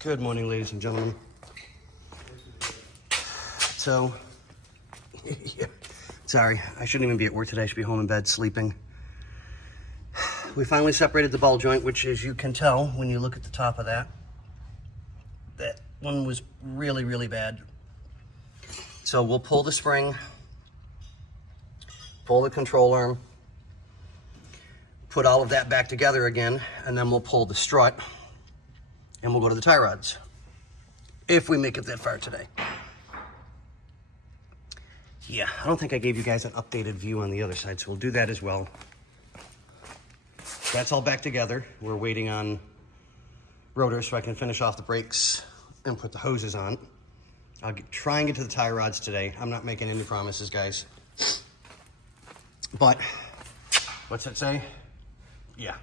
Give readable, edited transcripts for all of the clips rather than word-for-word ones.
Good morning, ladies and gentlemen. So, yeah, sorry, I shouldn't even be at work today. I should be home in bed sleeping. We finally separated the ball joint, which, as you can tell when you look at the top of that one was really, really bad. So we'll pull the spring, pull the control arm, put all of that back together again, and then we'll pull the strut and we'll go to the tie rods, if we make it that far today. Yeah, I don't think I gave you guys an updated view on the other side, so we'll do that as well. That's all back together. We're waiting on rotors so I can finish off the brakes and put the hoses on. I'll try and get to the tie rods today. I'm not making any promises, guys. But, what's it say? Yeah,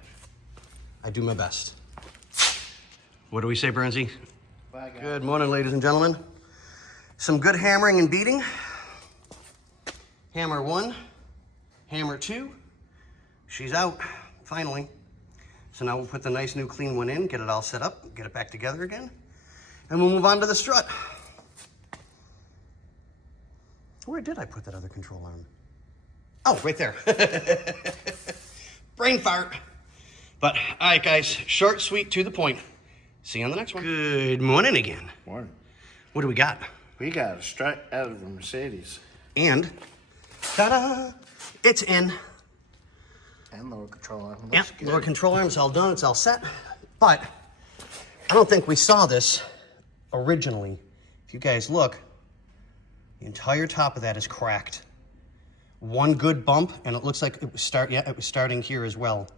I do my best. What do we say, Bernsey? Bye, guys. Good morning, ladies and gentlemen. Some good hammering and beating. Hammer 1, hammer 2. She's out, finally. So now we'll put the nice new clean one in, get it all set up, get it back together again, and we'll move on to the strut. Where did I put that other control arm? Oh, right there. Brain fart. But, all right, guys, short, sweet, to the point. See you on the next one. Good morning again. Morning. What do we got? We got a strut out of the Mercedes. And, ta-da, it's in. And lower control arm. Yep, Looks good. lower control arm's all done, it's all set. But I don't think we saw this originally. If you guys look, the entire top of that is cracked. One good bump, and it looks like it was starting here as well.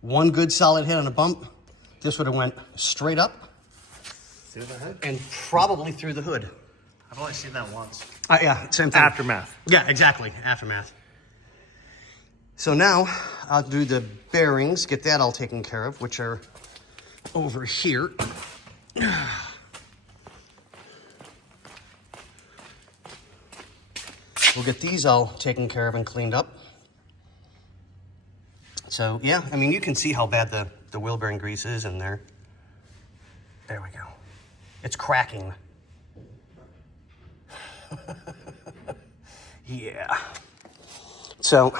One good solid hit on a bump, this would have went straight up. Through the hood? And probably through the hood. I've only seen that once. Yeah, same thing. Aftermath. Yeah, exactly, aftermath. So now I'll do the bearings, get that all taken care of, which are over here. We'll get these all taken care of and cleaned up. So yeah, I mean, you can see how bad the wheel bearing grease is in there. There we go. It's cracking. Yeah. So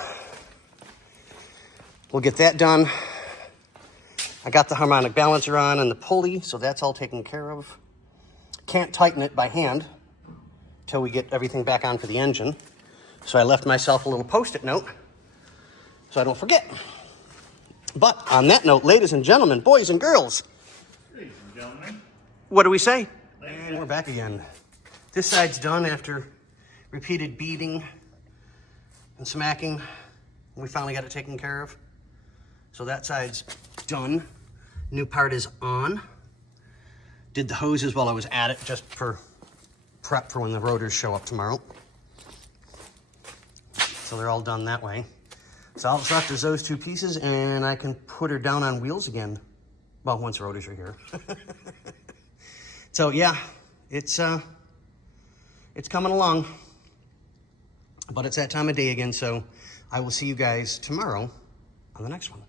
we'll get that done. I got the harmonic balancer on and the pulley, so that's all taken care of. Can't tighten it by hand till we get everything back on for the engine. So I left myself a little Post-it note so I don't forget. But on that note, ladies and gentlemen, boys and girls, Ladies and gentlemen. what do we say? And we're back again. This side's done after repeated beating and smacking. We finally got it taken care of. So that side's done. New part is on. Did the hoses while I was at it, just for prep for when the rotors show up tomorrow. So they're all done that way. So all that's left is those two pieces, and I can put her down on wheels again. Well, once rotors are here. So yeah, it's coming along. But it's that time of day again, so I will see you guys tomorrow on the next one.